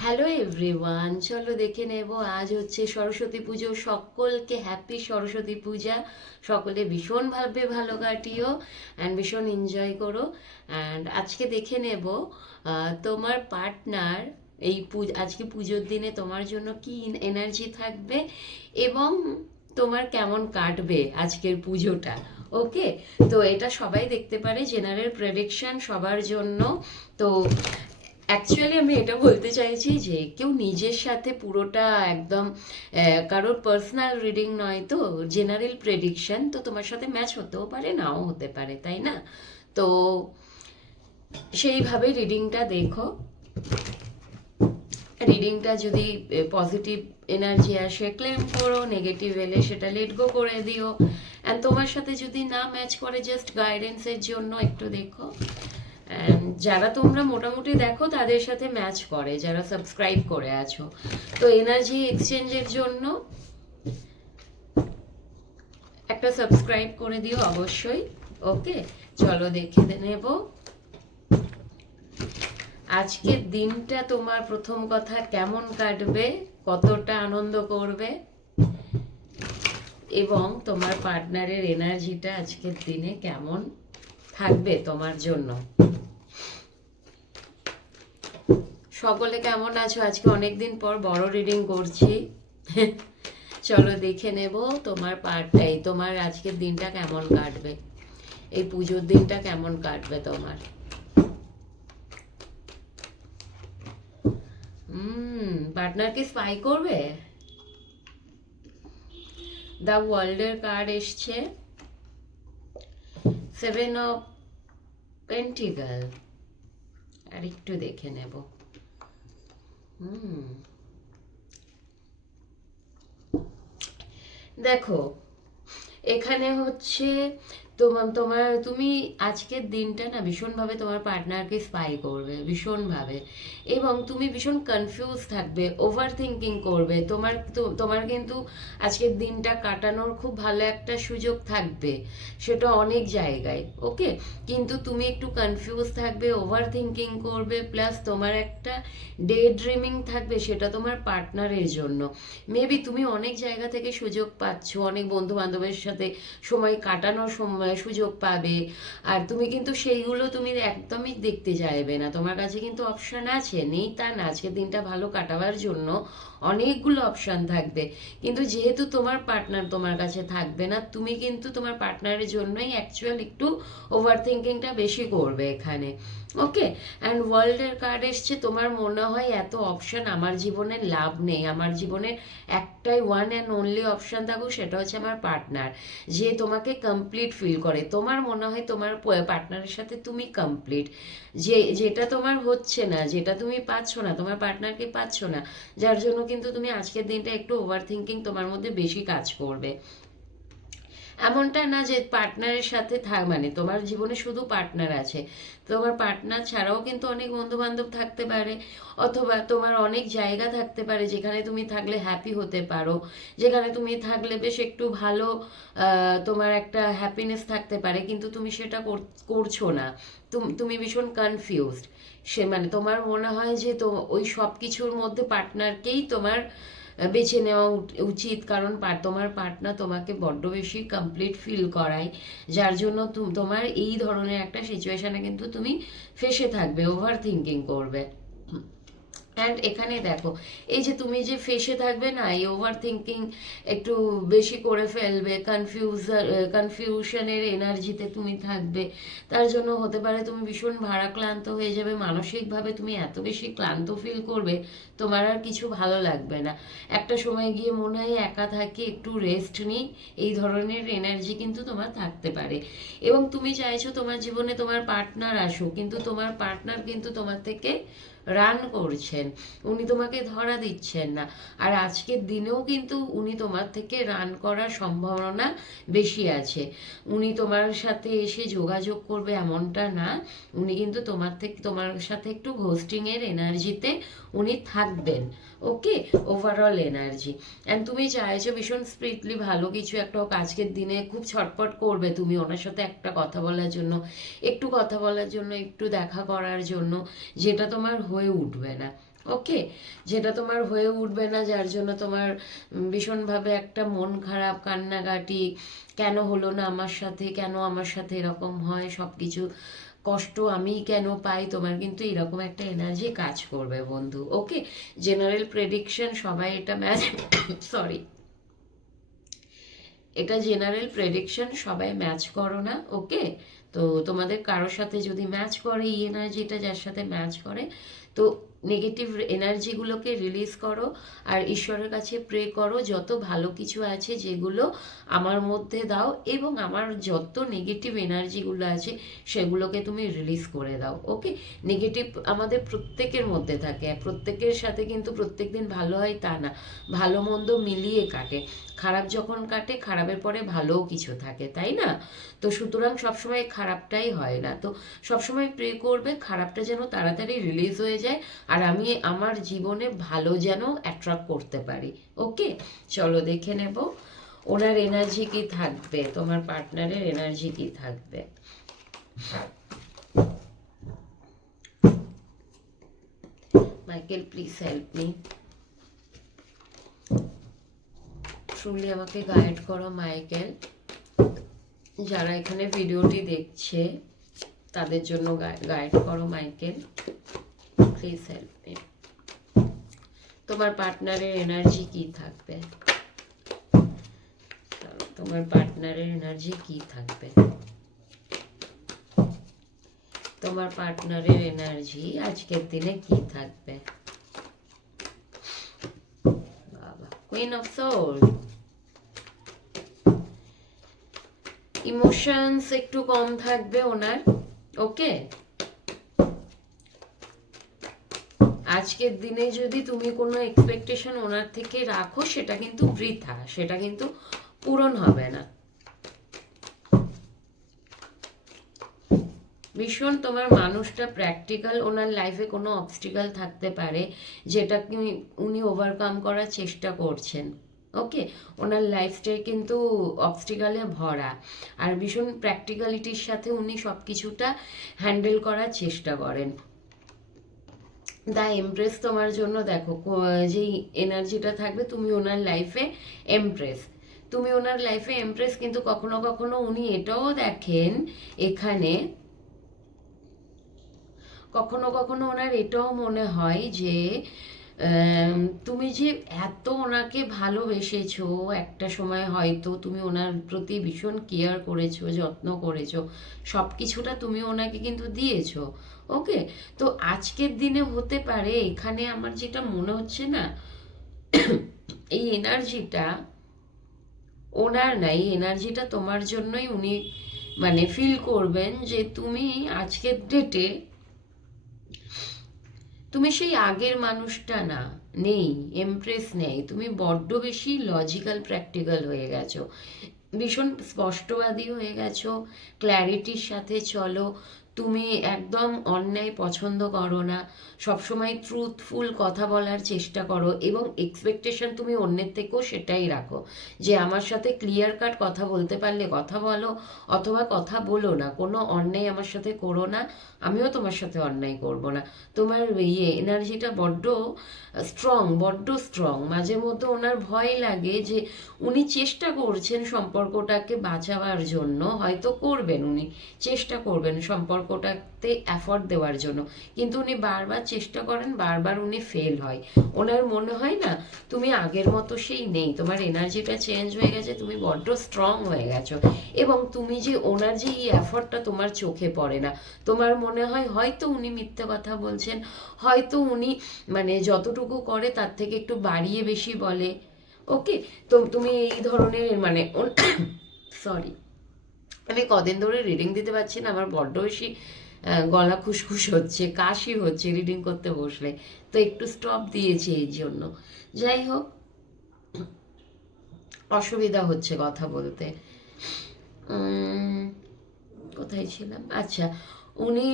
Hello everyone, চলো দেখে নেব। আজ হচ্ছে সরস্বতী পুজো। সকলকে হ্যাপি সরস্বতী পূজা। সকলে ভীষণভাবে ভালো কাটিও অ্যান্ড ভীষণ এনজয় করো। অ্যান্ড আজকে দেখে নেব তোমার পার্টনার এই আজকে পুজোর দিনে তোমার জন্য কি এনার্জি থাকবে এবং তোমার কেমন কাটবে আজকের পুজোটা। ওকে, তো এটা সবাই দেখতে পারে, জেনারেল প্রেডিকশন সবার জন্য। তো অ্যাকচুয়ালি আমি এটা বলতে চাইছি যে কেউ নিজের সাথে পুরোটা একদম কারোর পার্সোনাল রিডিং নয়, তো জেনারেল প্রেডিকশন। তো তোমার সাথে ম্যাচ হতেও পারে, নাও হতে পারে, তাই না? তো সেইভাবে রিডিংটা দেখো। রিডিংটা যদি পজিটিভ এনার্জি আসে ক্লেম করো, নেগেটিভ এলে সেটা লেট গো করে দিও। অ্যান্ড তোমার সাথে যদি না ম্যাচ করে জাস্ট গাইডেন্সের জন্য একটু দেখো। যারা তোমরা মোটামুটি দেখো তাদের সাথে ম্যাচ করে, যারা সাবস্ক্রাইব করে আছো। তো এনার্জি এক্সচেঞ্জের জন্য একটা সাবস্ক্রাইব করে দিও অবশ্যই। ওকে, চলো দেখে নেব আজকের দিনটা তোমার। প্রথম কথা, কেমন কাটবে, কতটা আনন্দ করবে, এবং তোমার পার্টনারের এনার্জিটা আজকের দিনে কেমন থাকবে তোমার জন্য। সকলে কেমন আছো? আজকে অনেকদিন পর বড় রিডিং করছি। চলো দেখে নেব তোমার পার্টটাই, তোমার আজকের দিনটা কেমন কাটবে, এই পুজোর দিনটা কেমন কাটবে তোমার। পার্টনার কি স্পাই করবে? দ্য ওয়ার্ল্ডের কার্ড এসছে, 7 অফ পেন্টিকল। আর একটু দেখে নেব। দেখো, এখানে হচ্ছে তুমি আজকের দিনটা না ভীষণভাবে তোমার পার্টনারকে স্পাই করবে, ভীষণভাবে। এবং তুমি ভীষণ কনফিউজ থাকবে, ওভার থিঙ্কিং করবে। তোমার কিন্তু আজকের দিনটা কাটানোর খুব ভালো একটা সুযোগ থাকবে, সেটা অনেক জায়গায়। ওকে, কিন্তু তুমি একটু কনফিউজ থাকবে, ওভার থিঙ্কিং করবে, প্লাস তোমার একটা ডে ড্রিমিং থাকবে, সেটা তোমার পার্টনারের জন্য। মেবি তুমি অনেক জায়গা থেকে সুযোগ পাচ্ছ, অনেক বন্ধু বান্ধবের সাথে সময় কাটানোর সময় সুযোগ পাবে। আর তুমি কিন্তু সেইগুলো তুমি একদমই দেখতে চাইবে না। তোমার কাছে কিন্তু অপশান আছে, নেই তা না। আজকের দিনটা ভালো কাটাবার জন্য অনেকগুলো অপশান থাকবে, কিন্তু যেহেতু তোমার পার্টনার তোমার কাছে থাকবে না, তুমি কিন্তু তোমার পার্টনারের জন্যই অ্যাকচুয়াল একটু ওভার থিঙ্কিংটা বেশি করবে এখানে। ওকে, অ্যান্ড ওয়ার্ল্ডের কার্ড এসছে, তোমার মনে হয় এত অপশান আমার জীবনে লাভ নেই, আমার জীবনে একটাই ওয়ান অ্যান্ড অনলি অপশান থাকুক, সেটা হচ্ছে আমার পার্টনার, যে তোমাকে কমপ্লিট ফিল করে। তোমার মনে হয় তোমার পার্টনারের সাথে তুমি কমপ্লিট, যেটা তোমার হচ্ছে না, যেটা তুমি পাচ্ছ না, তোমার পার্টনারকে পাচ্ছ না, যার জন্য কিন্তু তুমি আজকের দিনটা একটু ওভার থিঙ্কিং তোমার মধ্যে বেশি কাজ করবে। এমনটা না যে পার্টনারের সাথে মানে তোমার জীবনে শুধু পার্টনার আছে, তোমার পার্টনার ছাড়াও কিন্তু অনেক বন্ধু বান্ধব থাকতে পারে, অথবা তোমার অনেক জায়গা থাকতে পারে যেখানে তুমি থাকলে হ্যাপি হতে পারো, যেখানে তুমি থাকলে বেশ একটু ভালো তোমার একটা হ্যাপিনেস থাকতে পারে, কিন্তু তুমি সেটা করছো না। তুমি ভীষণ কনফিউজড। সে মানে তোমার মনে হয় যে তো ওই সব কিছুর মধ্যে পার্টনারকেই তোমার বেছে নেওয়া উচিত, কারণ তোমার পার্টনার তোমাকে বড্ড বেশি কমপ্লিট ফিল করায়, যার জন্য তোমার এই ধরনের একটা সিচুয়েশনে কিন্তু তুমি ফেসে থাকবে, ওভার থিঙ্কিং করবে। অ্যান্ড এখানে দেখো, এই যে তুমি যে ফেসে থাকবে না, এই ওভার থিঙ্কিং একটু বেশি করে ফেলবে, কনফিউশনের এনার্জিতে তুমি থাকবে, তার জন্য হতে পারে তুমি ভীষণ ভারাক্লান্ত হয়ে যাবে, মানসিকভাবে তুমি এত বেশি ক্লান্ত ফিল করবে, তোমার আর কিছু ভালো লাগবে না। একটা সময় গিয়ে মনে হয় একা থাকি, একটু রেস্ট নিই, এই ধরনের এনার্জি কিন্তু তোমার থাকতে পারে। এবং তুমি চাইছো তোমার জীবনে তোমার পার্টনার আসুক, কিন্তু তোমার পার্টনার কিন্তু তোমার থেকে রান করছেন, উনি তোমাকে ধরা দিচ্ছেন না। আর আজকের দিনেও কিন্তু উনি তোমার থেকে রান করার সম্ভাবনা বেশি আছে। উনি তোমার সাথে এসে যোগাযোগ করবে এমনটা না, উনি কিন্তু তোমার সাথে একটু ঘোস্টিংয়ের এনার্জিতে উনি থাকবেন। ওকে, ওভারঅল এনার্জি। অ্যান্ড তুমি চাইছো ভীষণ স্পিডলি ভালো কিছু একটা হোক আজকের দিনে, খুব ছটপট করবে তুমি ওনার সাথে একটা কথা বলার জন্য, একটু কথা বলার জন্য, একটু দেখা করার জন্য, যেটা তোমার হয়ে উঠবে না। ওকে, যেটা তোমার হয়ে উঠবে না, যার জন্য তোমার ভীষণভাবে একটা মন খারাপ, কান্নাকাটি, কেন হলো না আমার সাথে, কেন আমার সাথে এরকম হয়, সব কিছু কষ্ট আমি কেন পাই, তোমার কিন্তু এরকম একটা এনার্জি কাজ করবে বন্ধু। ওকে, জেনারেল প্রেডিকশন সবাই এটা ম্যাচ সরি, এটা জেনারেল প্রেডিকশন, সবাই ম্যাচ করো না। ওকে, তো তোমাদের কারোর সাথে যদি ম্যাচ করে এই এনার্জিটা, যার সাথে ম্যাচ করে, তো নেগেটিভ এনার্জিগুলোকে রিলিজ করো আর ঈশ্বরের কাছে প্রে করো যত ভালো কিছু আছে যেগুলো আমার মধ্যে দাও, এবং আমার যত নেগেটিভ এনার্জিগুলো আছে সেগুলোকে তুমি রিলিজ করে দাও। ওকে, নেগেটিভ আমাদের প্রত্যেকের মধ্যে থাকে, প্রত্যেকের সাথে কিন্তু প্রত্যেক দিন ভালো হয় তা না, ভালো মন্দ মিলিয়ে কাটে, খারাপ যখন কাটে খারাপের পরে ভালোও কিছু থাকে, তাই না? তো সুতরাং সবসময় খারাপটাই হয় না, তো সবসময় প্রে করবে খারাপটা যেন তাড়াতাড়ি রিলিজ হয়ে যায় আর আমি আমার জীবনে ভালো যেন অ্যাট্রাক্ট করতে পারি। ওকে, চলো দেখে নেব ওনার এনার্জি কি থাকবে, তোমার পার্টনারের এনার্জি কি থাকবে। Michael please help me, truly আমাকে গাইড করো মাইকেল। যারা এখানে ভিডিওটি দেখছে তাদের জন্য গাইড করো মাইকেল, প্লিজ হেল্প মি। তোমার পার্টনারের এনার্জি কি থাকবে, তোমার পার্টনারের এনার্জি কি থাকবে, তোমার পার্টনারের এনার্জি আজকের দিনে কি থাকবে। বাবা, কুইন অফ সোর্স, ইমোশনস একটু কম থাকবে ওনার। ওকে, আজকের দিনে যদি তুমি কোনো এক্সপেকটেশন ওনার থেকে রাখো সেটা কিন্তু বৃথা, সেটা কিন্তু পূরণ হবে না। ভীষণ তোমার মানুষটা প্র্যাকটিক্যাল, ওনার লাইফে কোনো অবস্টিকাল থাকতে পারে যেটা উনি ওভারকাম করার চেষ্টা করছেন। ওকে, ওনার লাইফটাই কিন্তু অবস্টিকালে ভরা, আর ভীষণ প্র্যাকটিক্যালিটির সাথে উনি সব কিছুটা হ্যান্ডেল করার চেষ্টা করেন। দ্য এমপ্রেস তোমার জন্য দেখো যেই এনার্জিটা থাকবে, তুমি ওনার লাইফে এমপ্রেস, তুমি ওনার লাইফে এমপ্রেস, কিন্তু কখনো কখনো উনি এটাও দেখেন এখানে, কখনো কখনো ওনার এটাও মনে হয় যে তুমি যে এত ওনাকে ভালোবেসেছো, একটা সময় হয়তো তুমি ওনার প্রতি ভীষণ কেয়ার করেছো, যত্ন করেছো, সব কিছুটা তুমি ওনাকে কিন্তু দিয়েছো। ওকে, তো আজকের দিনে হতে পারে এখানে আমার যেটা মনে হচ্ছে না, এই এনার্জিটা ওনার না, এই এনার্জিটা তোমার জন্যই উনি মানে ফিল করবেন যে তুমি আজকের ডেটে তুমি সেই আগের মানুষটা না, নেই, এমপ্রেস নেই, তুমি বড্ড বেশি লজিক্যাল প্র্যাকটিক্যাল হয়ে গেছো, ভীষণ স্পষ্টবাদী হয়ে গেছো, ক্ল্যারিটির সাথে চলো, তুমি একদম অন্যায় পছন্দ করো না, সবসময় ট্রুথফুল কথা বলার চেষ্টা করো, এবং এক্সপেকটেশন তুমি অন্যের থেকেও সেটাই রাখো যে আমার সাথে ক্লিয়ার কাট কথা বলতে পারলে কথা বলো, অথবা কথা বলো না, কোনো অন্যায় আমার সাথে করো না, আমিও তোমার সাথে অন্যায় করব না। তোমার এনার্জিটা বড্ড স্ট্রং, বড্ড স্ট্রং, মাঝে মধ্যে ওনার ভয় লাগে যে উনি চেষ্টা করছেন সম্পর্কটাকে বাঁচাবার জন্য, হয়তো করবেন, উনি চেষ্টা করবেন সম্পর্কটাতে এফর্ট দেওয়ার জন্য, কিন্তু উনি বারবার চেষ্টা করেন, বারবার উনি ফেল হয়, ওনার মনে হয় না তুমি আগের মতো সেই নেই, তোমার এনার্জিটা চেঞ্জ হয়ে গেছে, তুমি বড্ড স্ট্রং হয়ে গেছো, এবং তুমি যে ওনার যে এই এফর্টটা তোমার চোখে পড়ে না, তোমার মনে হয় হয়তো উনি মিথ্যে কথা বলছেন, হয়তো উনি মানে যতটুকু করে তার থেকে একটু বাড়িয়ে বেশি বলে। ওকে, তো তুমি এই ধরনের মানে সরি, আমি কদিন ধরে রিডিং দিতে পারছি না, আমার বড্ড বেশি গলা খুসখুস হচ্ছে, কাশি হচ্ছে রিডিং করতে বসলে, তো একটু স্টপ দিয়েছি এই জন্য। যাই হোক, অসুবিধা হচ্ছে কথা বলতে। কোথায় ছিলাম, আচ্ছা, উনি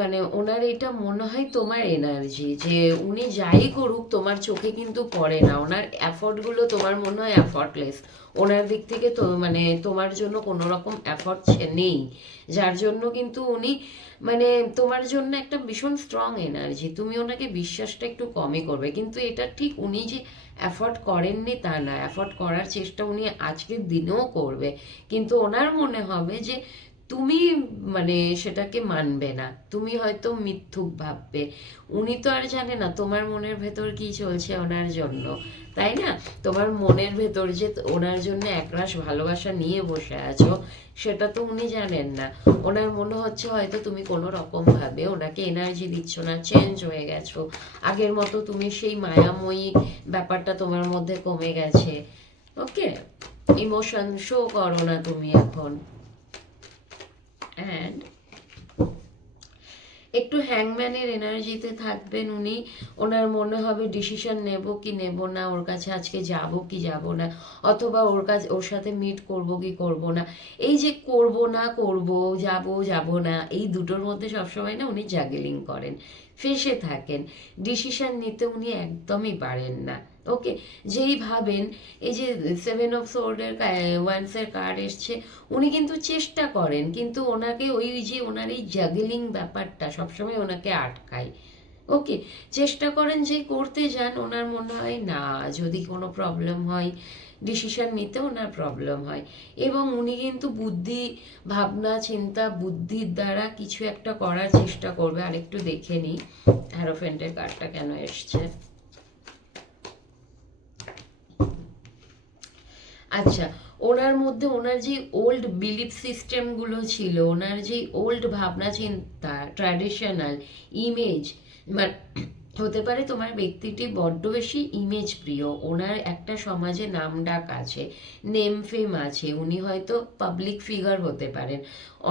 মানে ওনার এটা মনে হয় তোমার এনার্জি, যে উনি যাই করুক তোমার চোখে কিন্তু পড়ে না, ওনার এফর্টগুলো তোমার মনে হয় এফর্টলেস, ওনার দিক থেকে তো মানে তোমার জন্য কোনো রকম এফর্ট নেই, যার জন্য কিন্তু উনি মানে তোমার জন্য একটা ভীষণ স্ট্রং এনার্জি, তুমি ওনাকে বিশ্বাসটা একটু কমই করবে, কিন্তু এটা ঠিক উনি যে অ্যাফোর্ড করেননি তা না, অ্যাফোর্ড করার চেষ্টা উনি আজকের দিনেও করবে, কিন্তু ওনার মনে হবে যে তুমি মানে সেটাকে মানবে না, তুমি হয়তো মিথ্যুক ভাববে, উনি তো আর জানে না তোমার মনের ভেতর কি চলছে ওনার জন্য, তাই না? তোমার মনের ভেতর যে ওনার জন্য একরাশ ভালোবাসা নিয়ে বসে আছো, সেটা তো উনি জানেন না, ওনার মনে হচ্ছে হয়তো তুমি কোনো রকম ভাবে ওনাকে এনার্জি দিচ্ছ না, চেঞ্জ হয়ে গেছো, আগের মতো তুমি সেই মায়াময়ী ব্যাপারটা তোমার মধ্যে কমে গেছে, ওকে, ইমোশন শো করো না তুমি এখন, অ্যান্ড একটু হ্যাংম্যানের এনার্জিতে থাকবেন উনি, ওনার মনে হবে ডিসিশন নেব কি নেব না, ওর কাছে আজকে যাব কি যাব না, অথবা ওর সাথে মিট করব কি করব না, এই যে করব না করব, যাব যাব না, এই দুটোর মধ্যে সবসময় না উনি জাগলিং করেন, ফেসে থাকেন, ডিসিশন নিতে উনি একদমই পারেন না, ওকে, যেই ভাবেন, এই যে 7 অফ সোর্ডের ওয়ান্সের কার্ড এসছে, উনি কিন্তু চেষ্টা করেন, কিন্তু ওনাকে ওই যে ওনার এই জাগলিং ব্যাপারটা সবসময় ওনাকে আটকায়, ওকে, চেষ্টা করেন যে করতে যান, ওনার মনে হয় না যদি কোনো প্রবলেম হয়, ডিসিশন নিতে ওনার প্রবলেম হয়, এবং উনি কিন্তু বুদ্ধি, ভাবনা চিন্তা বুদ্ধির দ্বারা কিছু একটা করার চেষ্টা করবে, আরেকটু দেখে নিই হ্যারোফেন্টের কার্ডটা কেন এসছে। আচ্ছা, ওনার মধ্যে ওনার যে ওল্ড বিলিফ সিস্টেমগুলো ছিল, ওনার যে ওল্ড ভাবনা চিন্তা, ট্র্যাডিশনাল ইমেজ, হতে পারে তোমার ব্যক্তিটি বড্ড বেশি ইমেজ প্রিয়, ওনার একটা সমাজে নাম ডাক আছে, নেম ফেম আছে, উনি হয়তো পাবলিক ফিগার হতে পারেন,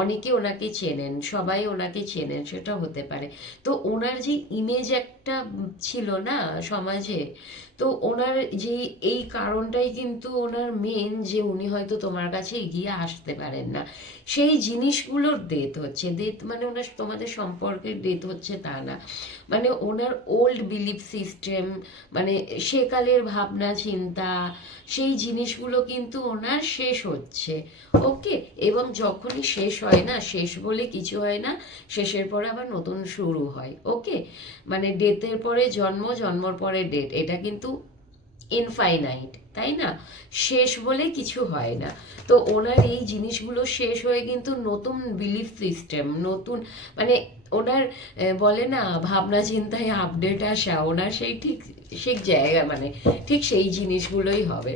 অনেকে ওনাকে চেনেন, সবাই ওনাকে চেনেন, সেটা হতে পারে, তো ওনার যে ইমেজ একটা ছিল না সমাজে, তো ওনার যে এই কারণটাই কিন্তু ওনার মেন, যে উনি হয়তো তোমার কাছে এগিয়ে আসতে পারেন না, সেই জিনিসগুলোর ডেথ হচ্ছে, ডেথ মানে ওনার তোমাদের সম্পর্কের ডেথ হচ্ছে তা না, মানে ওনার ওল্ড বিলিফ সিস্টেম, মানে সেকালের ভাবনা চিন্তা, সেই জিনিসগুলো কিন্তু ওনার শেষ হচ্ছে, ওকে, এবং যখনই শেষ হয় না, শেষ বলে কিছু হয় না, শেষের পরে আবার নতুন শুরু হয়, ওকে, মানে ডেথের পরে জন্ম, জন্মর পরে ডেথ, এটা কিন্তু ইনফাইনাইট, তাই না? শেষ বলে কিছু হয় না, তো ওনার এই জিনিসগুলো শেষ হয়ে কিন্তু নতুন বিলিফ সিস্টেম, নতুন মানে ওনার বলে না ভাবনা চিন্তায় আপডেট আসা, ওনার সেই ঠিক সেই জায়গা মানে ঠিক সেই জিনিসগুলোই হবে,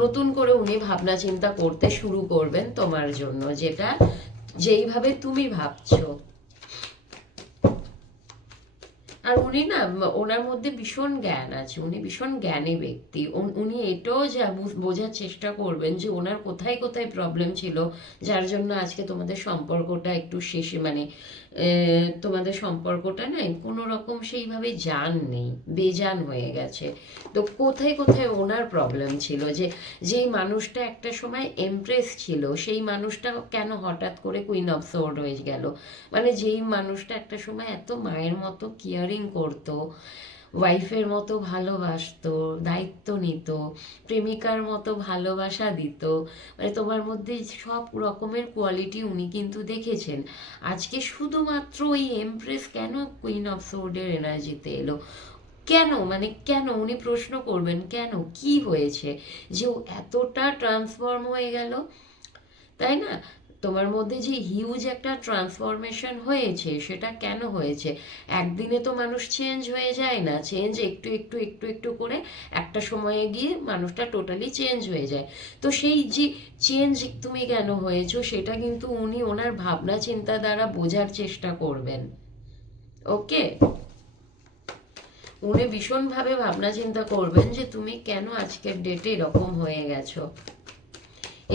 নতুন করে উনি ভাবনা চিন্তা করতে শুরু করবেন তোমার জন্য, যেটা যেইভাবে তুমি ভাবছো, আর উনি না ওনার মধ্যে ভীষণ জ্ঞান আছে, উনি ভীষণ জ্ঞানী ব্যক্তি, উনি এটাও যা বোঝার চেষ্টা করবেন যে ওনার কোথায় কোথায় প্রবলেম ছিল, যার জন্য আজকে তোমাদের সম্পর্কটা একটু শেষে মানে তোমাদের সম্পর্কটা না কোনো রকম সেইভাবে জান নেই, বেজান হয়ে গেছে, তো কোথায় কোথায় ওনার প্রবলেম ছিল, যে যেই মানুষটা একটা সময় এমপ্রেস ছিল, সেই মানুষটা কেন হঠাৎ করে কুইন অফ সোর্ড হয়ে গেল, মানে যেই মানুষটা একটা সময় এত মায়ের মতো কেয়ারিং করতো, ওয়াইফের মতো ভালোবাসতো, দায়িত্ব নিত, প্রেমিকার মতো ভালোবাসা দিত, মানে তোমার মধ্যে সব রকমের কোয়ালিটি উনি কিন্তু দেখেছেন, আজকে শুধুমাত্র ওই এমপ্রেস কেন কুইন অফ সোর্ডের এনার্জিতে এলো, কেন মানে কেন উনি প্রশ্ন করবেন কেন কি হয়েছে যে ও এতটা ট্রান্সফর্ম হয়ে গেল, তাই না? তোমার মধ্যে যে হিউজ একটা ট্রান্সফরমেশন হয়েছে, সেটা কেন হয়েছে, একদিনে তো মানুষ চেঞ্জ হয়ে যায় না, চেঞ্জ একটু একটু একটু একটু করে একটা সময়ে গিয়ে মানুষটা টোটালি চেঞ্জ হয়ে যায়, তো সেই যে চেঞ্জ তুমি কেন হয়েছো সেটা কিন্তু উনি ওনার ভাবনা চিন্তা দ্বারা বোঝার চেষ্টা করবেন, ওকে, উনি ভীষণভাবে ভাবনা চিন্তা করবেন যে তুমি কেন আজকের ডেটে এরকম হয়ে গেছো,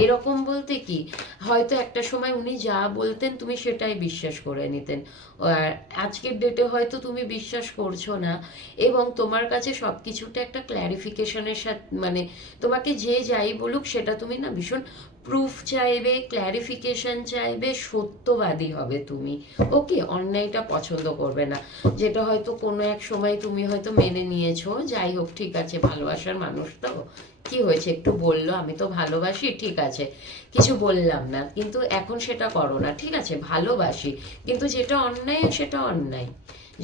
এরকম বলতে কি, হয়তো একটা সময় উনি যা বলতেন তুমি সেটাই বিশ্বাস করে নিতেন, আর আজকের ডেটে হয়তো তুমি বিশ্বাস করছো না, এবং তোমার কাছে সব কিছুটা একটা ক্ল্যারিফিকেশনের সাথে মানে তোমাকে যে যাই বলুক সেটা তুমি না ভীষণ প্রুফ চাইবে, ক্ল্যারিফিকেশন চাইবে, সত্যবাদী হবে তুমি। ওকে, অন্যায়টা পছন্দ করবে না, যেটা হয়তো কোনো এক সময় তুমি হয়তো মেনে নিয়েছো, যাই হোক ঠিক আছে, ভালোবাসার মানুষ তো, কি হয়েছে একটু বললো আমি তো ভালোবাসি, ঠিক আছে কিছু বললাম না, কিন্তু এখন সেটা করো না, ঠিক আছে ভালোবাসি, কিন্তু যেটা অন্যায় সেটা অন্যায়,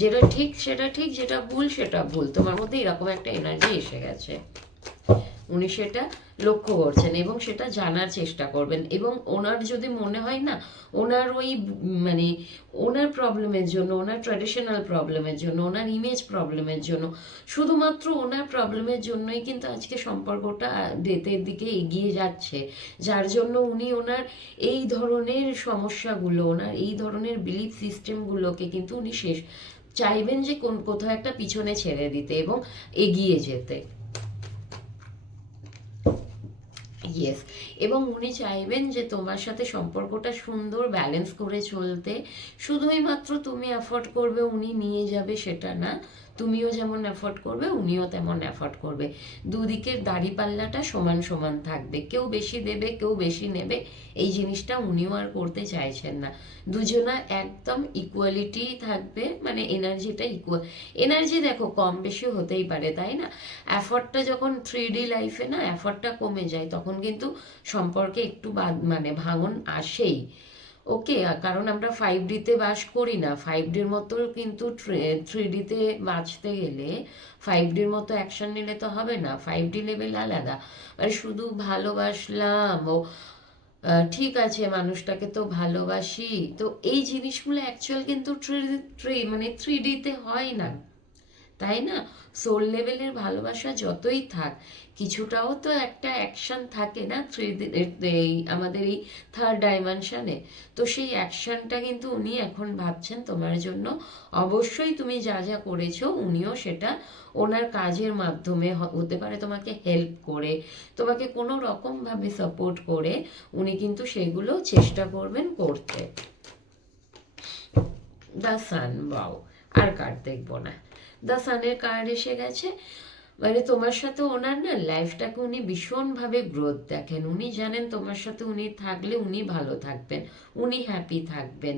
যেটা ঠিক সেটা ঠিক, যেটা ভুল সেটা ভুল। তোমার মধ্যে এরকম একটা এনার্জি এসে গেছে, উনি সেটা লক্ষ্য করছেন এবং সেটা জানার চেষ্টা করবেন। এবং ওনার যদি মনে হয় না, ওনার ওই মানে ওনার প্রবলেমের জন্য, ওনার ট্র্যাডিশনাল প্রবলেমের জন্য, ওনার ইমেজ প্রবলেমের জন্য, শুধুমাত্র ওনার প্রবলেমের জন্যই কিন্তু আজকে সম্পর্কটা ডেথের দিকে এগিয়ে যাচ্ছে, যার জন্য উনি ওনার এই ধরনের সমস্যাগুলো, ওনার এই ধরনের বিলিফ সিস্টেমগুলোকে কিন্তু উনি শেষ চাইবেন যে কোথাও একটা পিছনে ছেড়ে দিতে এবং এগিয়ে যেতে। ইয়েস, এবং উনি চাইবেন যে তোমার সাথে সম্পর্কটা সুন্দর ব্যালেন্স করে চলতে। শুধুই মাত্র তুমি অ্যাফোর্ড করবে উনি নিয়ে যাবে সেটা না, তুমিও যেমন অ্যাফোর্ড করবে উনিও তেমন অ্যাফোর্ড করবে, দুদিকের দাঁড়িপাল্লাটা সমান সমান থাকবে, কেউ বেশি দেবে কেউ বেশি নেবে, এই জিনিসটা উনিও আর করতে চাইছেন না। দুজনা একদম ইকুয়ালিটি থাকবে, মানে এনার্জিটা ইকুয়াল। এনার্জি দেখো কম বেশি হতেই পারে তাই না, এফর্টটা যখন 3D লাইফে না এফর্টটা কমে যায় তখন কিন্তু সম্পর্কে একটু মানে ভাঙন আসেই। ওকে, কারণ আমরা 5Dতে বাস করি না, 5Dর মতো কিন্তু 3Dতে বাঁচতে গেলে 5Dর মতো অ্যাকশন নিলে তো হবে না, 5D লেভেল আলাদা। মানে শুধু ভালোবাসলাম ও ঠিক আছে মানুষটাকে তো ভালোবাসি, তো এই জিনিসগুলো অ্যাকচুয়াল কিন্তু মানে 3Dতে হয় না, তাই না? সোল লেভেলের ভালোবাসা যতই থাক, কিছুটাও তো একটা অ্যাকশন থাকে না এই আমাদের এই থার্ড ডাইমেনশনে। তো সেই অ্যাকশনটা কিন্তু উনি এখন ভাবছেন তোমার জন্য। অবশ্যই তুমি যা যা করেছো উনিও সেটা ওনার কাজের মাধ্যমে হতে পারে, তোমাকে হেল্প করে, তোমাকে কোনো রকমভাবে সাপোর্ট করে উনি কিন্তু সেগুলো চেষ্টা করবেন করতে। The sun, wow, R card দেখবো না, দ্য সানের কার্ড এসে গেছে। মানে তোমার সাথে ওনার না লাইফটাকে উনি ভীষণভাবে গ্রোথ দেখেন, উনি জানেন তোমার সাথে উনি থাকলে উনি ভালো থাকবেন, উনি হ্যাপি থাকবেন,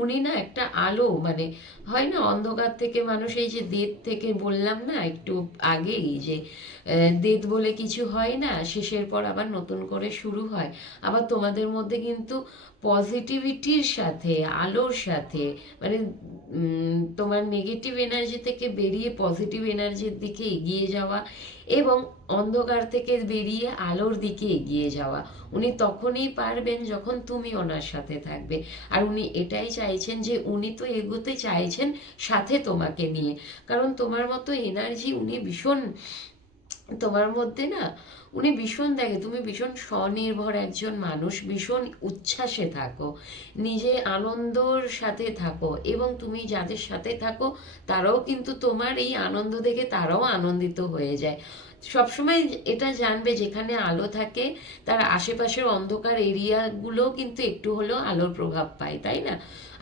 উনি না একটা আলো, মানে হয় না অন্ধকার থেকে মানুষ, এই যে দেব থেকে বললাম না একটু আগেই যে দেব বলে কিছু হয় না, শেষের পর আবার নতুন করে শুরু হয়, আবার তোমাদের মধ্যে কিন্তু পজিটিভিটির সাথে, আলোর সাথে, মানে তোমার নেগেটিভ এনার্জি থেকে বেরিয়ে পজিটিভ এনার্জির দিকে এগিয়ে যাওয়া এবং অন্ধকার থেকে বেরিয়ে আলোর দিকে এগিয়ে যাওয়া, উনি তখনই পারবেন যখন তুমি ওনার সাথে থাকবে। আর উনি এটাই চাইছেন যে উনি তো এগোতে চাইছেন সাথে তোমাকে নিয়ে, কারণ তোমার মতো এনার্জি উনি ভীষণ, তোমার মধ্যে না উনি ভীষণ দেখে, তুমি ভীষণ স্বনির্ভর একজন মানুষ, ভীষণ উচ্ছ্বাসে থাকো, নিজে আনন্দর সাথে থাকো, এবং তুমি যাদের সাথে থাকো তারাও কিন্তু তোমার এই আনন্দ দেখে তারাও আনন্দিত হয়ে যায়। সবসময় এটা জানবে যেখানে আলো থাকে তার আশেপাশের অন্ধকার এরিয়াগুলো কিন্তু একটু হলেও আলোর প্রভাব পায়, তাই না?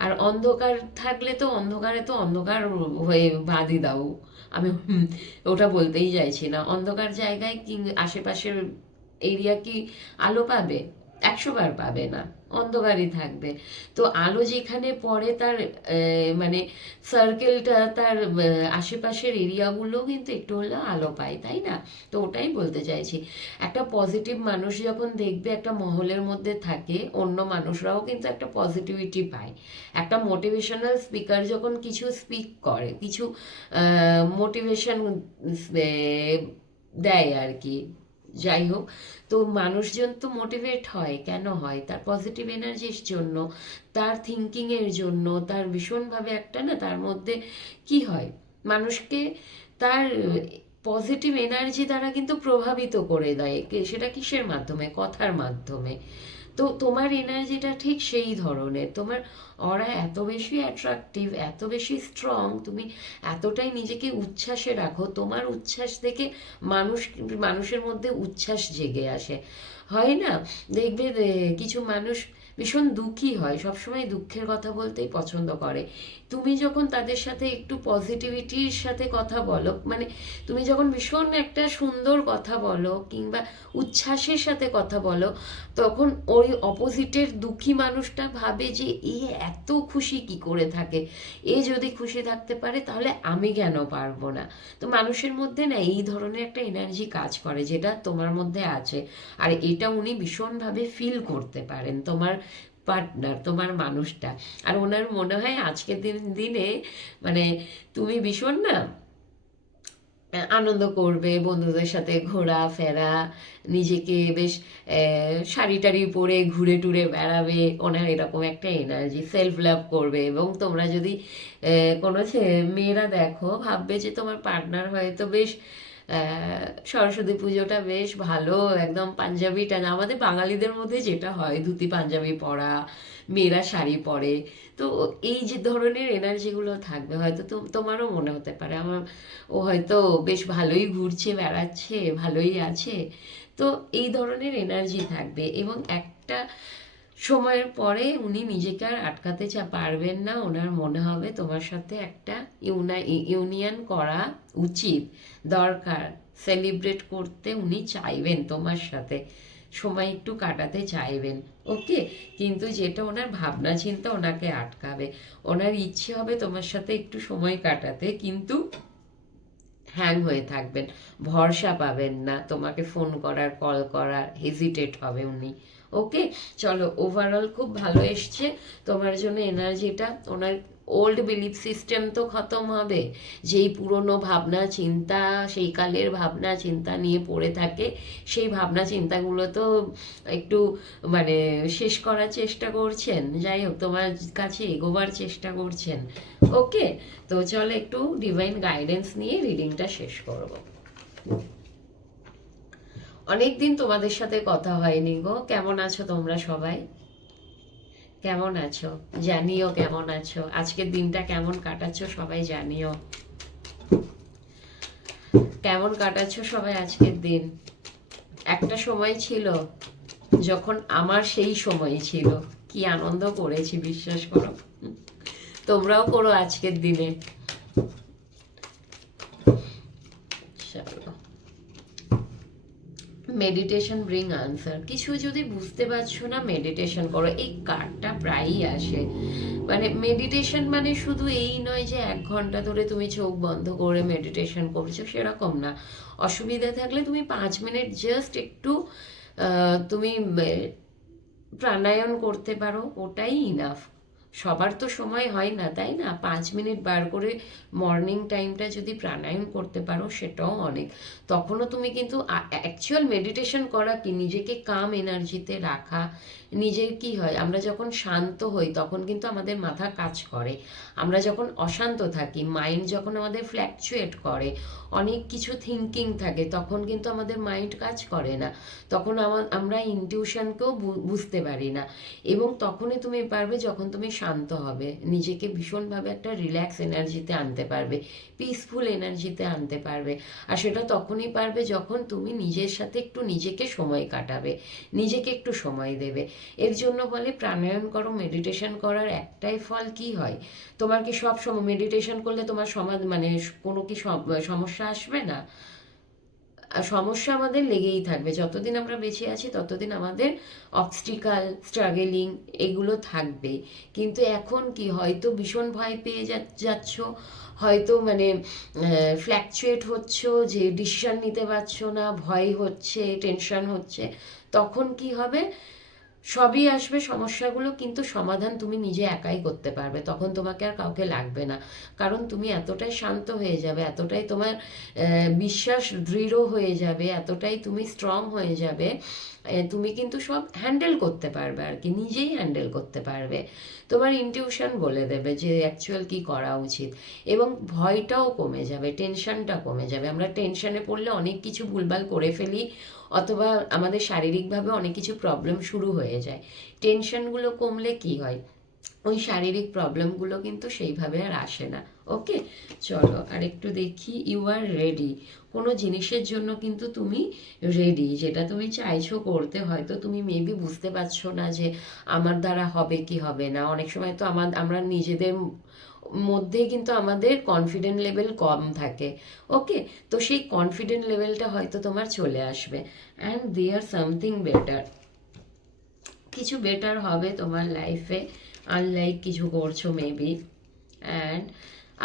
আর অন্ধকার থাকলে তো অন্ধকারে তো অন্ধকার হয়ে বাদই দাও, আমি ওটা বলতেই চাইছি না, অন্ধকার জায়গায় কি আশেপাশের এরিয়া কি আলো পাবে? 100 বার পাবে না, অন্ধকারই থাকবে। তো আলো যেখানে পড়ে তার মানে সার্কেলটা, তার আশেপাশের এরিয়াগুলো কিন্তু একটু হলেও আলো পায়, তাই না? তো ওটাই বলতে চাইছি, একটা পজিটিভ মানুষ যখন দেখবে একটা মহলের মধ্যে থাকে, অন্য মানুষরাও কিন্তু একটা পজিটিভিটি পায়। একটা মোটিভেশনাল স্পিকার যখন কিছু স্পিক করে, কিছু মোটিভেশন দেয় আর কি, যাই হোক, তো মানুষজন তো মোটিভেট হয়, কেন হয়? তার পজিটিভ এনার্জির জন্য, তার থিঙ্কিংয়ের জন্য, তার ভীষণভাবে একটা না তার মধ্যে কি হয়, মানুষকে তার পজিটিভ এনার্জি দ্বারা কিন্তু প্রভাবিত করে দেয়, সেটা কিসের মাধ্যমে? কথার মাধ্যমে। তো তোমার এনার্জিটা ঠিক সেই ধরনের, তোমার অরা এত বেশি অ্যাট্রাকটিভ, এত বেশি স্ট্রং, তুমি এতটাই নিজেকে উচ্ছ্বাসে রাখো, তোমার উচ্ছ্বাস দেখে মানুষের মধ্যে উচ্ছ্বাস জেগে আসে। হয় না, দেখবে কিছু মানুষ ভীষণ দুঃখী হয়, সবসময় দুঃখের কথা বলতেই পছন্দ করে। তুমি যখন তাদের সাথে একটু পজিটিভিটির সাথে কথা বলো, মানে তুমি যখন ভীষণ একটা সুন্দর কথা বলো কিংবা উচ্ছ্বাসের সাথে কথা বলো, তখন ওই অপোজিটের দুঃখী মানুষটা ভাবে যে এ এত খুশি কি করে থাকে, এ যদি খুশি থাকতে পারে তাহলে আমি কেন পারবো না। তো মানুষের মধ্যে না এই ধরনের একটা এনার্জি কাজ করে যেটা তোমার মধ্যে আছে, আর এটা উনি ভীষণভাবে ফিল করতে পারেন, তোমার পার্টনার, তোমার মানুষটা। আর ওনার মনে হয় আজকের দিনে মানে তুমি ভীষণ না আনন্দ করবে, বন্ধুদের সাথে ঘোরা ফেরা, নিজেকে বেশ শাড়ি টাড়ি পরে ঘুরে টুরে বেড়াবে, ওনার এরকম একটা এনার্জি, সেলফ লাভ করবে। এবং তোমরা যদি কোনো মেয়েরা দেখো, ভাববে যে তোমার পার্টনার হয়তো বেশ সরস্বতী পুজোটা বেশ ভালো একদম পাঞ্জাবি টানা, আমাদের বাঙালিদের মধ্যে যেটা হয় ধুতি পাঞ্জাবি পরা, মেয়েরা শাড়ি পরে। তো এই যে ধরনের এনার্জিগুলো থাকবে, হয়তো তোমারও মনে হতে পারে আমার ও হয়তো বেশ ভালোই ঘুরছে বেড়াচ্ছে, ভালোই আছে। তো এই ধরনের এনার্জি থাকবে, এবং একটা সময়ের পরে উনি নিজেকে আর আটকাতে পারবেন না, ওনার মনে হবে তোমার সাথে একটা ইউনিয়ন করা উচিত, দরকার, সেলিব্রেট করতে উনি চাইবেন, তোমার সাথে সময় একটু কাটাতে চাইবেন। ওকে, কিন্তু যেটা ওনার ভাবনা চিন্তা ওনাকে আটকাবে, ওনার ইচ্ছে হবে তোমার সাথে একটু সময় কাটাতে, কিন্তু হ্যাং হয়ে থাকবেন, ভরসা পাবেন না, তোমাকে ফোন করার কল করার হেজিটেট হবে উনি। ওকে, চলো, ওভারঅল খুব ভালো এসছে তোমার জন্য এনার্জিটা। ওনার ওল্ড বিলিফ সিস্টেম তো খতম হবে, যেই পুরনো ভাবনা চিন্তা, সেই কালের ভাবনা চিন্তা নিয়ে পড়ে থাকে, সেই ভাবনা চিন্তাগুলো তো একটু মানে শেষ করার চেষ্টা করছেন, যাই হোক তোমার কাছে এগোবার চেষ্টা করছেন। ওকে, তো চলো একটু ডিভাইন গাইডেন্স নিয়ে রিডিংটা শেষ করব। অনেকদিন তোমাদের সাথে কথা হয়নি গো, কেমন আছো তোমরা সবাই? কেমন আছো জানিও, কেমন আছো, আজকের দিনটা কেমন কাটাচ্ছো সবাই জানিও, কেমন কাটাচ্ছো সবাই আজকের দিন। একটা সময় ছিল যখন আমার সেই সময় ছিল, কি আনন্দ করেছি বিশ্বাস করো, তোমরাও করো আজকের দিনে। Meditation bring answer. কিছু যদি বুঝতে পারছো না, মেডিটেশন করো। এই কার্ডটা প্রায়ই আসে, মানে মেডিটেশন মানে শুধু এই নয় যে 1 ঘন্টা ধরে তুমি চোখ বন্ধ করে মেডিটেশন করছো, সেরকম না। অসুবিধা থাকলে তুমি 5 মিনিট জাস্ট একটু তুমি প্রাণায়াম করতে পারো, ওটাই ইনাফ। সবার তো সময় হয় না, তাই না? 5 মিনিট বার করে মর্নিং টাইমটা যদি প্রাণায়াম করতে পারো সেটাও অনেক। তখনও তুমি কিন্তু অ্যাকচুয়াল মেডিটেশন করা কি, নিজেকে কাম এনার্জিতে রাখা। নিজের কি হয়, আমরা যখন শান্ত হই তখন কিন্তু আমাদের মাথা কাজ করে, আমরা যখন অশান্ত থাকি, মাইন্ড যখন আমাদের ফ্ল্যাকচুয়েট করে, অনেক কিছু থিঙ্কিং থাকে, তখন কিন্তু আমাদের মাইন্ড কাজ করে না, তখন আমরা ইনটিউশনকেও বুঝতে পারি না। এবং তখনই তুমি পারবে যখন তুমি শান্ত হবে, নিজেকে ভীষণভাবে একটা রিল্যাক্স এনার্জিতে আনতে পারবে, পিসফুল এনার্জিতে আনতে পারবে। আর সেটা তখনই পারবে যখন তুমি নিজের সাথে একটু নিজেকে সময় কাটাবে, নিজেকে একটু সময় দেবে। এর জন্য বলে প্রাণায়াম করো, মেডিটেশন করার একটাই ফল কি হয়, তোমার কি সব সময় মেডিটেশন করলে তোমার মানে কোনো কি সমস্যা আসবে না? সমস্যা আমাদের লেগেই থাকবে, যতদিন আমরা বেঁচে আছি ততদিন আমাদের অবস্টিকাল, স্ট্রাগলিং এগুলো থাকবে। কিন্তু এখন কি, হয়তো ভীষণ ভয় পেয়ে যাচ্ছ, হয়তো মানে ফ্ল্যাকচুয়েট হচ্ছ, যে ডিসিশন নিতে পারছো না, ভয় হচ্ছে, টেনশন হচ্ছে, তখন কি হবে, সবই আসবে সমস্যাগুলো, কিন্তু সমাধান তুমি নিজে একাই করতে পারবে, তখন তোমাকে আর কাউকে লাগবে না। কারণ তুমি এতটাই শান্ত হয়ে যাবে, এতটাই তোমার বিশ্বাস দৃঢ় হয়ে যাবে, এতটাই তুমি স্ট্রং হয়ে যাবে, তুমি কিন্তু সব হ্যান্ডেল করতে পারবে, আর কি নিজেই হ্যান্ডেল করতে পারবে। তোমার ইনটিউশন বলে দেবে যে অ্যাকচুয়াল কি করা উচিত, এবং ভয়টাও কমে যাবে, টেনশনটা কমে যাবে। আমরা টেনশনে পড়লে অনেক কিছু ভুলভাল করে ফেলি, অথবা আমাদের শারীরিকভাবে অনেক কিছু প্রবলেম শুরু হয়ে যায়। টেনশনগুলো কমলে কি হয়, ওই শারীরিক প্রবলেমগুলো কিন্তু সেইভাবে আর আসে না। ওকে, চলো আর একটু দেখি। ইউ আর রেডি, কোনো জিনিসের জন্য কিন্তু তুমি রেডি, যেটা তুমি চাইছো করতে, হয়তো তুমি মেবি বুঝতে পারছো না যে আমার দ্বারা হবে কি হবে না। অনেক সময় তো আমরা নিজেদের মধ্যে কিন্তু আমাদের কনফিডেন্ট লেভেল কম থাকে। ওকে, তো সেই কনফিডেন্ট লেভেলটা হয়তো তোমার চলে আসবে, অ্যান্ড দেয়ার সামথিং বেটার, কিছু বেটার হবে তোমার লাইফে, আনলাইক কিছু করছো maybe. And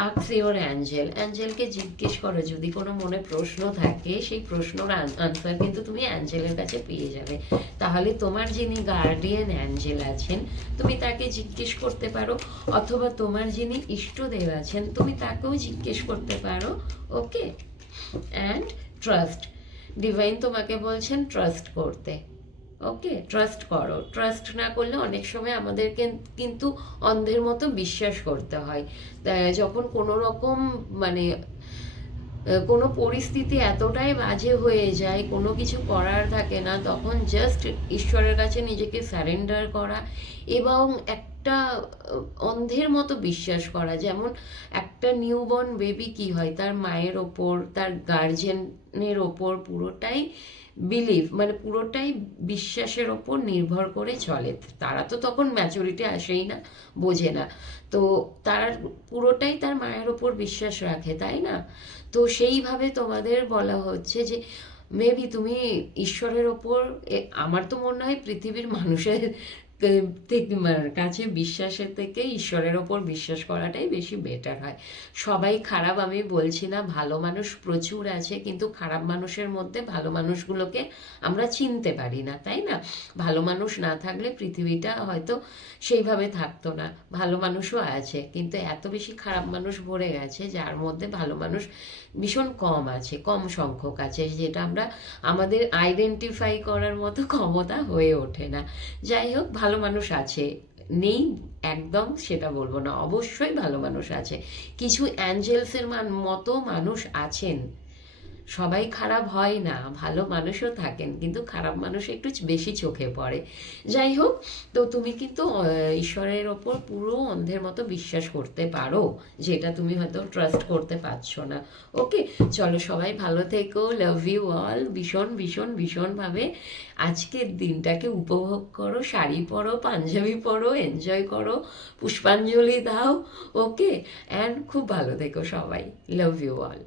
ask your angel, অ্যাঞ্জেলকে জিজ্ঞেস করো যদি কোনো মনে প্রশ্ন থাকে, সেই প্রশ্নর আনসার কিন্তু তুমি অ্যাঞ্জেলের কাছে পেয়ে যাবে। তাহলে তোমার যিনি গার্ডিয়ান অ্যাঞ্জেল আছেন, তুমি তাকে জিজ্ঞেস করতে পারো, অথবা তোমার যিনি ইষ্টদেব আছেন তুমি তাকেও জিজ্ঞেস করতে পারো। ওকে, অ্যান্ড ট্রাস্ট, ডিভাইন তোমাকে বলছেন ট্রাস্ট করতে। ওকে, ট্রাস্ট করো। ট্রাস্ট না করলে অনেক সময় আমাদেরকে কিন্তু অন্ধের মতো বিশ্বাস করতে হয়। যখন কোনো রকম মানে কোনো পরিস্থিতি এতটাই বাজে হয়ে যায়, কোনো কিছু করার থাকে না, তখন জাস্ট ঈশ্বরের কাছে নিজেকে সারেন্ডার করা এবং একটা অন্ধের মতো বিশ্বাস করা। যেমন একটা নিউবর্ন বেবি কি হয়, তার মায়ের ওপর, তার গার্জেনের ওপর পুরোটাই বিলিভ, মানে পুরোটাই বিশ্বাসের ওপর নির্ভর করে চলে। তারা তো তখন ম্যাচুরিটি আসেই না, বোঝে না, তো তার পুরোটাই তার মায়ের ওপর বিশ্বাস রাখে, তাই না? তো সেইভাবে তোমাদের বলা হচ্ছে যে মেবি তুমি ঈশ্বরের ওপর, আমার তো মনে হয় পৃথিবীর মানুষের কাছে বিশ্বাসের থেকে ঈশ্বরের ওপর বিশ্বাস করাটাই বেশি বেটার হয়। সবাই খারাপ আমি বলছি না, ভালো মানুষ প্রচুর আছে, কিন্তু খারাপ মানুষের মধ্যে ভালো মানুষগুলোকে আমরা চিনতে পারি না, তাই না? ভালো মানুষ না থাকলে পৃথিবীটা হয়তো সেইভাবে থাকতো না। ভালো মানুষও আছে, কিন্তু এত বেশি খারাপ মানুষ ভরে গেছে যার মধ্যে ভালো মানুষ ভীষণ কম আছে, কম সংখ্যক আছে, যেটা আমরা আমাদের আইডেন্টিফাই করার মতো ক্ষমতা হয়ে ওঠে না। যাই হোক, ভালো মানুষ আছে, নেই একদম সেটা বলবো না, অবশ্যই ভালো মানুষ আছে। কিছু অ্যাঞ্জেলসের মতো মানুষ আছেন, সবাই খারাপ হয় না, ভালো মানুষও থাকেন, কিন্তু খারাপ মানুষ একটু বেশি চোখে পড়ে। যাই হোক, তো তুমি কিন্তু ঈশ্বরের ওপর পুরো অন্ধের মতো বিশ্বাস করতে পারো, যেটা তুমি হয়তো ট্রাস্ট করতে পারছো না। ওকে, চলো সবাই ভালো থেকো, লাভ ইউ অল, ভীষণ ভীষণ ভীষণভাবে আজকের দিনটাকে উপভোগ করো, শাড়ি পরো, পাঞ্জাবি পরো, এনজয় করো, পুষ্পাঞ্জলি দাও। ওকে, অ্যান্ড খুব ভালো থেকো সবাই, লাভ ইউ অল।